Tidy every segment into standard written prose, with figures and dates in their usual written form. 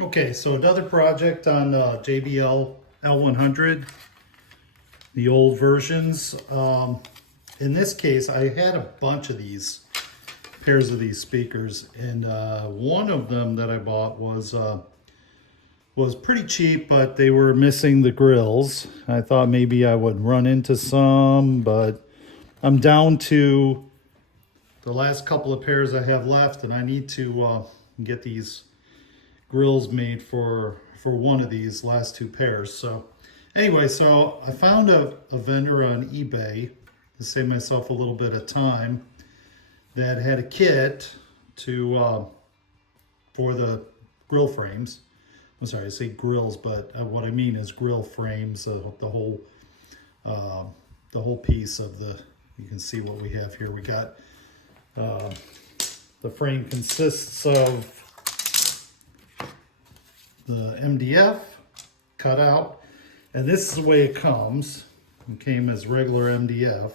Okay, so another project on JBL L100, the old versions. In this case, I had a bunch of these pairs of these speakers, and one of them that I bought was pretty cheap, but they were missing the grills. I thought maybe I would run into some, but I'm down to the last couple of pairs I have left, and I need to get these grills made for one of these last two pairs. So anyway, so I found a vendor on eBay to save myself a little bit of time that had a kit to for the grill frames. I'm sorry, I say grills, but what I mean is grill frames, the whole piece of the. You can see what we have here. We got the frame consists of the MDF cut out, and this is the way it comes. It came as regular MDF,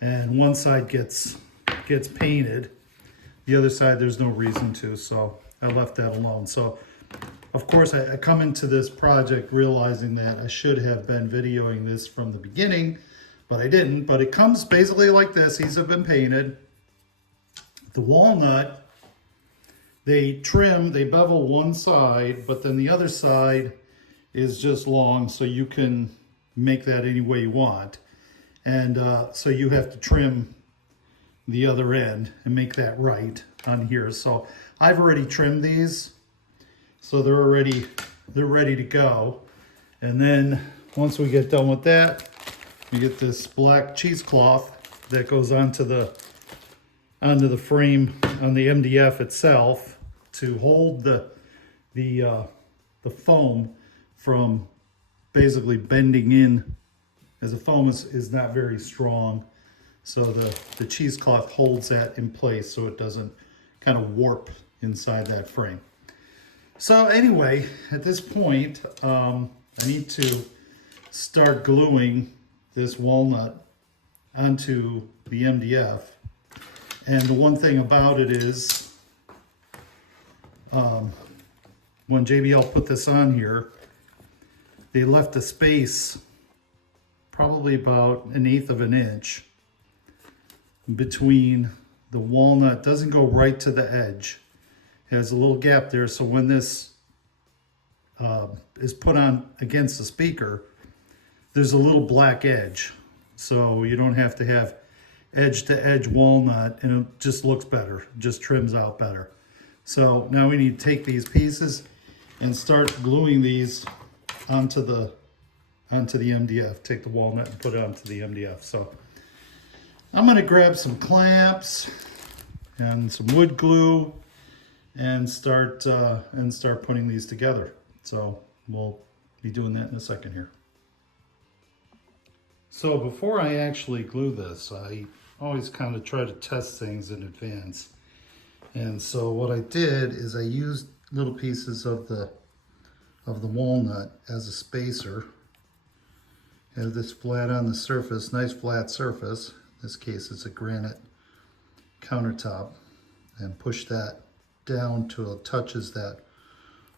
and one side gets painted, the other side there's no reason to, so I left that alone. So of course I come into this project realizing that I should have been videoing this from the beginning, but I didn't. But it comes basically like this. These have been painted. The walnut, they bevel one side, but then the other side is just long, so you can make that any way you want. And so you have to trim the other end and make that right on here. So I've already trimmed these, so they're ready to go. And then once we get done with that, we get this black cheesecloth that goes onto the frame on the MDF itself to hold the foam from basically bending in, as the foam is not very strong. So the cheesecloth holds that in place so it doesn't kind of warp inside that frame. So anyway, at this point, I need to start gluing this walnut onto the MDF. And the one thing about it is, when JBL put this on here, they left a space probably about 1/8 of an inch between the walnut. Doesn't go right to the edge. It has a little gap there, so when this is put on against the speaker, there's a little black edge. So you don't have to have edge to edge walnut, and it just looks better, just trims out better. So now we need to take these pieces and start gluing these onto the MDF. Take the walnut and put it onto the MDF. So I'm going to grab some clamps and some wood glue and start putting these together. So we'll be doing that in a second here. So before I actually glue this, I always kind of try to test things in advance. And so what I did is I used little pieces of the walnut as a spacer. Have this flat on the surface, nice flat surface. In this case it's a granite countertop, and push that down till it touches that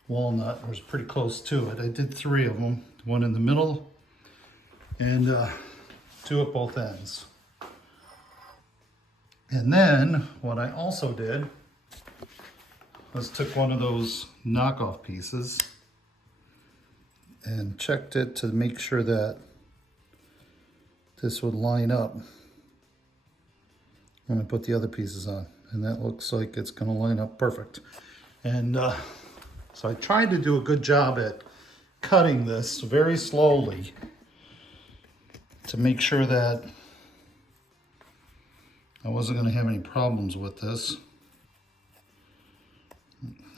walnut, or is pretty close to it. I did 3 of them, one in the middle and 2 at both ends. And then what I also did was took one of those knockoff pieces and checked it to make sure that this would line up when I put the other pieces on, and that looks like it's going to line up perfect. And so I tried to do a good job at cutting this very slowly to make sure that I wasn't going to have any problems with this.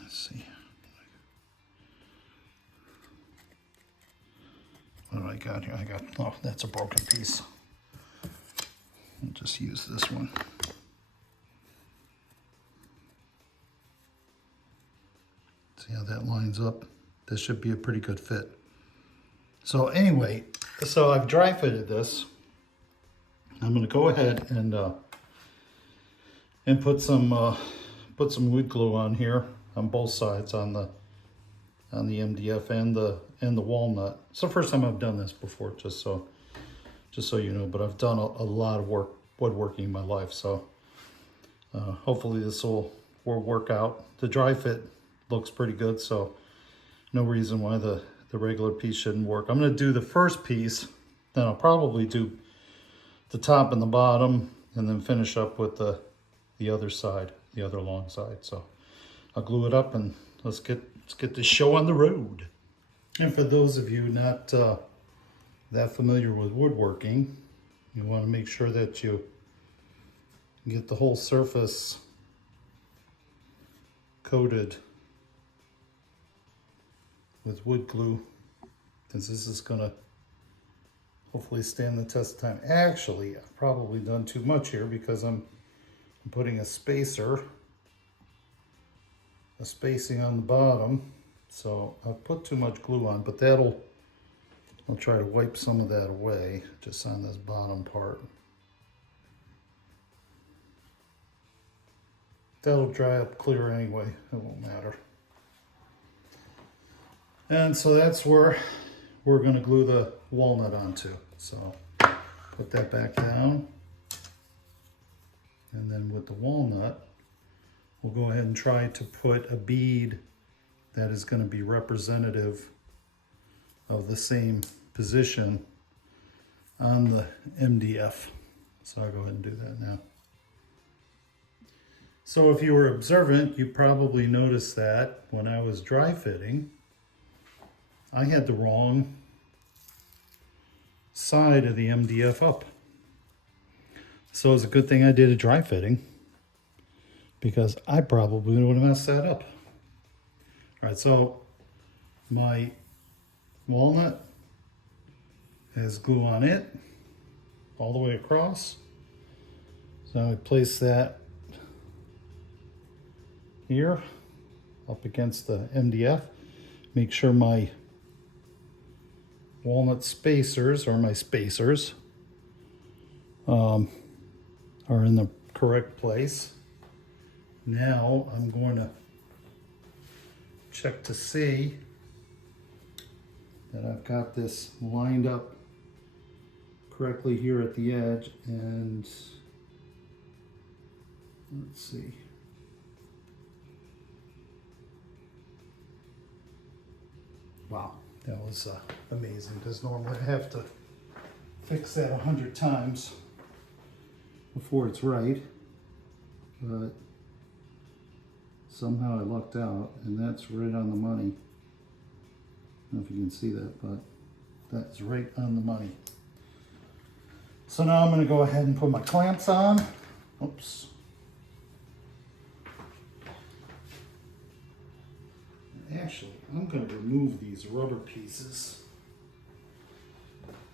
Let's see. What do I got here? Oh, that's a broken piece. I'll just use this one. See how that lines up? This should be a pretty good fit. So anyway, so I've dry fitted this. I'm going to go ahead and put some wood glue on here on both sides, on the on the MDF and the walnut. It's the first time I've done this before, just so you know, but I've done a lot of woodworking in my life, so hopefully this will work out. The dry fit looks pretty good, so no reason why the regular piece shouldn't work. I'm going to do the first piece, then I'll probably do the top and the bottom, and then finish up with the other side, the other long side. So I'll glue it up and let's get this show on the road. And for those of you not that familiar with woodworking, you want to make sure that you get the whole surface coated with wood glue, because this is going to hopefully stand the test of time. Actually, I've probably done too much here because I'm putting a spacing on the bottom, so I've put too much glue on, but I'll try to wipe some of that away just on this bottom part. That'll dry up clear anyway, it won't matter. And so that's where we're going to glue the walnut onto. So put that back down. And then with the walnut, we'll go ahead and try to put a bead that is going to be representative of the same position on the MDF. So I'll go ahead and do that now. So if you were observant, you probably noticed that when I was dry fitting, I had the wrong side of the MDF up. So it's a good thing I did a dry fitting, because I probably would have messed that up. All right, so my walnut has glue on it all the way across. So I place that here up against the MDF. Make sure my walnut spacers, or my spacers, are in the correct place. Now I'm going to check to see that I've got this lined up correctly here at the edge, and let's see. Wow, that was amazing, because normally I have to fix that 100 times before it's right, but somehow I lucked out, and that's right on the money. I don't know if you can see that, but that's right on the money. So now I'm going to go ahead and put my clamps on. Oops. Actually, I'm going to remove these rubber pieces.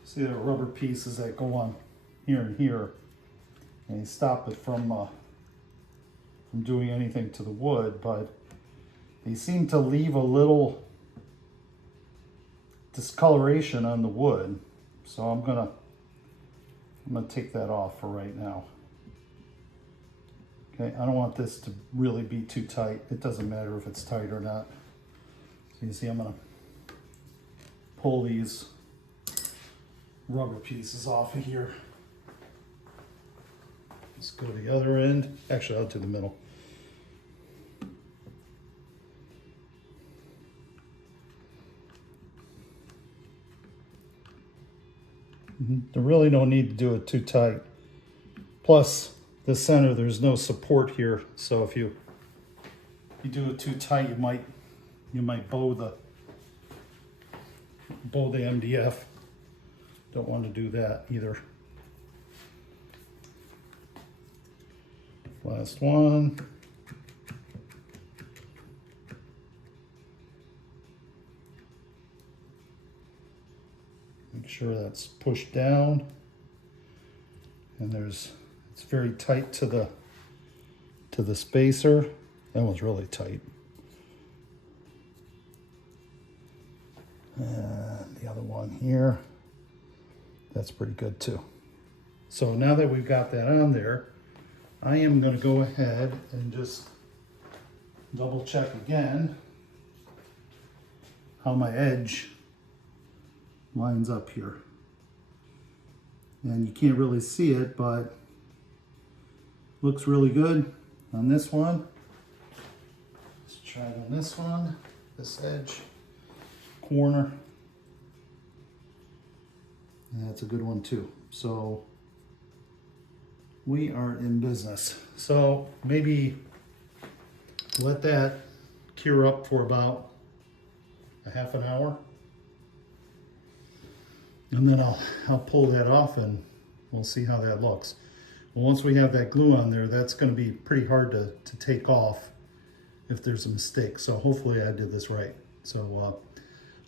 See, there are rubber pieces that go on here and here, and they stop it from doing anything to the wood, but they seem to leave a little discoloration on the wood. So I'm gonna take that off for right now. Okay, I don't want this to really be too tight. It doesn't matter if it's tight or not. So you see, I'm gonna pull these rubber pieces off of here. Let's go to the other end. Actually, I'll do the middle. There really don't need to do it too tight. Plus, the center, there's no support here, so if you do it too tight, you might bow the MDF. Don't want to do that either. Last one. Make sure that's pushed down, and it's very tight to the spacer. That one's really tight. And the other one here, that's pretty good too. So now that we've got that on there, I am going to go ahead and just double check again how my edge lines up here. And you can't really see it, but looks really good on this one. Let's try it on this one, this edge, corner. And that's a good one too. So we are in business. So maybe let that cure up for about a half an hour. And then I'll pull that off and we'll see how that looks. Well, once we have that glue on there, that's going to be pretty hard to take off if there's a mistake. So hopefully I did this right. So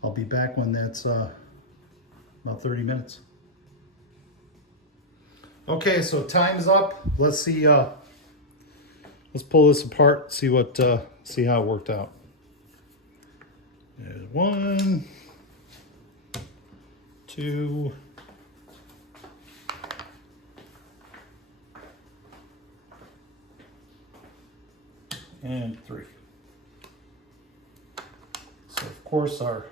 I'll be back when that's about 30 minutes. Okay, so time's up. Let's see. Let's pull this apart. See how it worked out. There's 1, 2, and 3. So of course our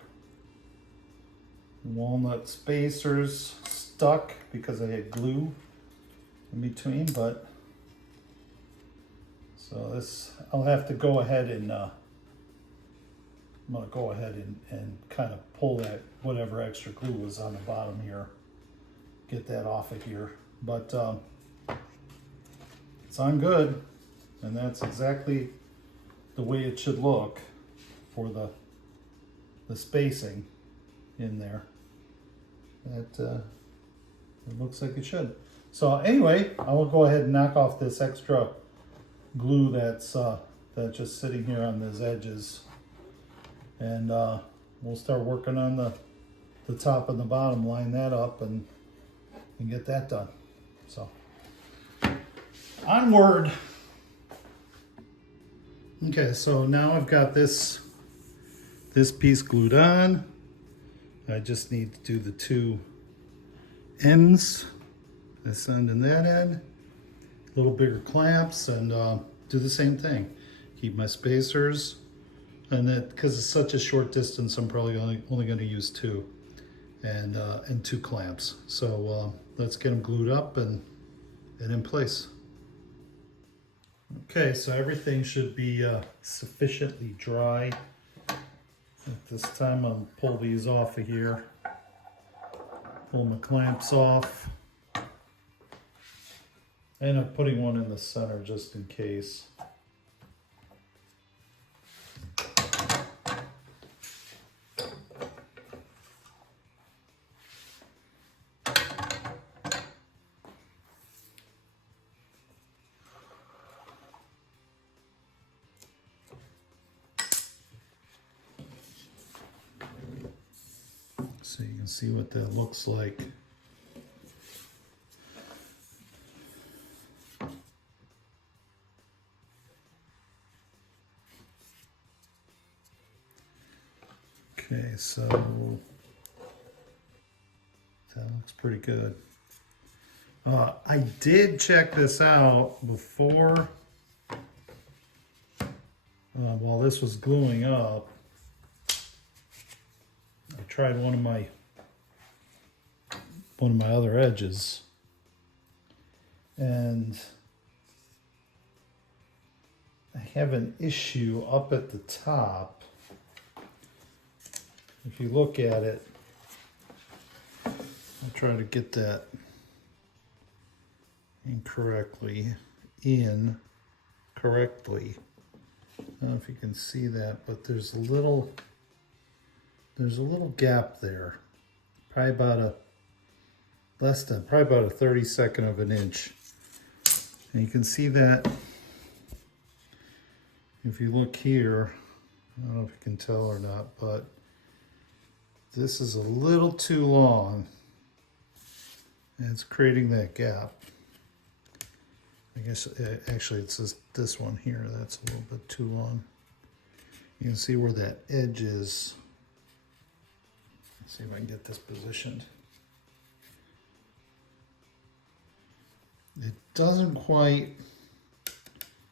walnut spacers stuck because I had glue in between, but so this I'll have to go ahead and I'm gonna go ahead and kind of pull that whatever extra glue was on the bottom here, get that off of here, but it's on good, and that's exactly the way it should look for the spacing in there. That it looks like it should. So anyway, I will go ahead and knock off this extra glue that's just sitting here on these edges, and we'll start working on the top and the bottom, line that up and get that done. So onward. Okay, so now I've got this piece glued on. I just need to do the 2 ends, this end and that end, a little bigger clamps, and do the same thing. Keep my spacers, and that because it's such a short distance, I'm probably only going to use 2, and 2 clamps. So let's get them glued up and in place. Okay, so everything should be sufficiently dry. At this time, I'll pull these off of here. Pull my clamps off. I end up putting one in the center just in case. So you can see what that looks like. Okay, so that looks pretty good. I did check this out before, while this was gluing up. I tried one of my other edges, and I have an issue up at the top. If you look at it, I'll try to get that correctly. I don't know if you can see that, but there's a little gap there, probably about a 32nd of an inch. And you can see that if you look here. I don't know if you can tell or not, but this is a little too long, and it's creating that gap. I guess actually it's this one here that's a little bit too long. You can see where that edge is. Let's see if I can get this positioned. It doesn't quite,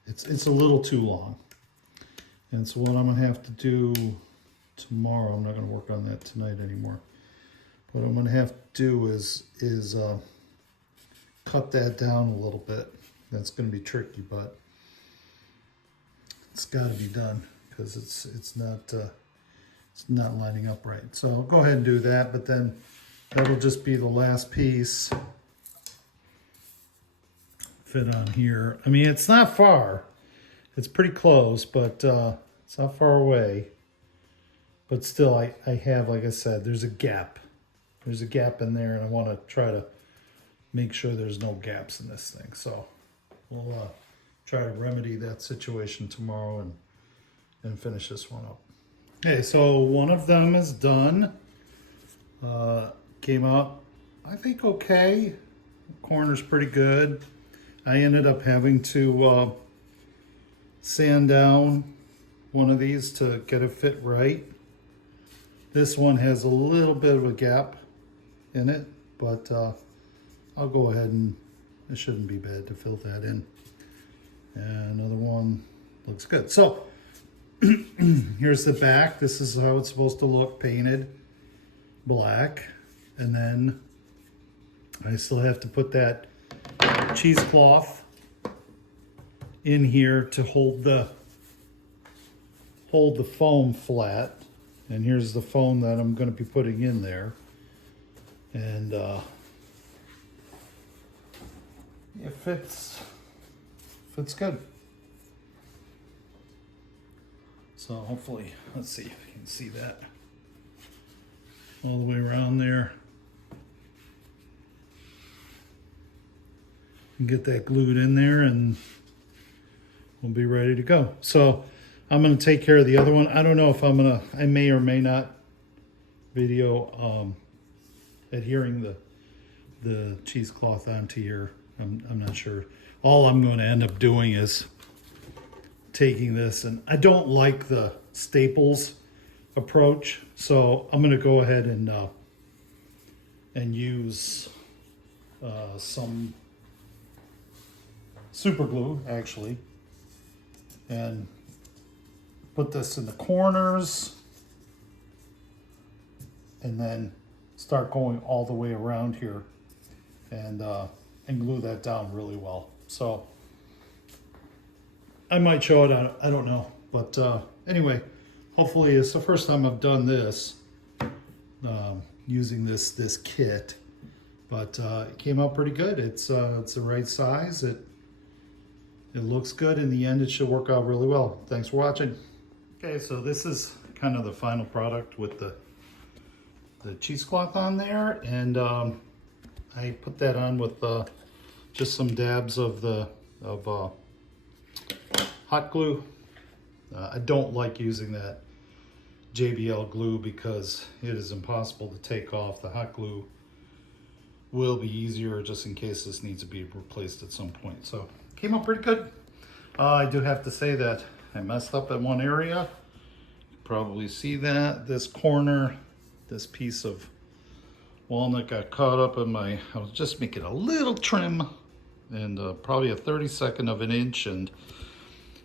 it's a little too long. And so what I'm gonna have to do tomorrow. I'm not going to work on that tonight anymore. What I'm going to have to do is cut that down a little bit. That's going to be tricky, but it's got to be done because it's not lining up right. So I'll go ahead and do that, but then that'll just be the last piece. Fit on here. I mean, it's not far. It's pretty close, but it's not far away. But still, I have, like I said, there's a gap. There's a gap in there, and I want to try to make sure there's no gaps in this thing. So we'll try to remedy that situation tomorrow and finish this one up. Okay, so one of them is done. Came out, I think, okay. Corner's pretty good. I ended up having to sand down one of these to get it fit right. This one has a little bit of a gap in it, but I'll go ahead and it shouldn't be bad to fill that in. And another one looks good. So here's the back. This is how it's supposed to look, painted black. And then I still have to put that cheesecloth in here to hold the foam flat. And here's the foam that I'm going to be putting in there. And it fits good. So hopefully, let's see if you can see that all the way around there. And get that glued in there and we'll be ready to go. So I'm going to take care of the other one. I don't know if I may or may not video adhering the cheesecloth onto here. I'm not sure. All I'm going to end up doing is taking this, and I don't like the staples approach, so I'm going to go ahead and use some super glue actually, and put this in the corners, and then start going all the way around here, and glue that down really well. So I might show it, I don't know, but anyway, hopefully it's the first time I've done this using this kit, but it came out pretty good. It's the right size. It looks good. In the end, it should work out really well. Thanks for watching. Okay, so this is kind of the final product with the cheesecloth on there, and I put that on with just some dabs of hot glue. I don't like using that JBL glue because it is impossible to take off. The hot glue will be easier just in case this needs to be replaced at some point. So came out pretty good. I do have to say that I messed up at one area. You probably see that. This corner, this piece of walnut got caught up in I was just making a little trim, and probably a 32nd of an inch, and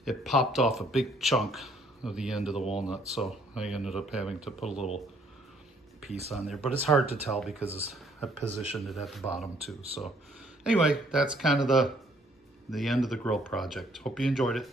it popped off a big chunk of the end of the walnut. So I ended up having to put a little piece on there, but it's hard to tell because I positioned it at the bottom too. So anyway, that's kind of the end of the grill project. Hope you enjoyed it.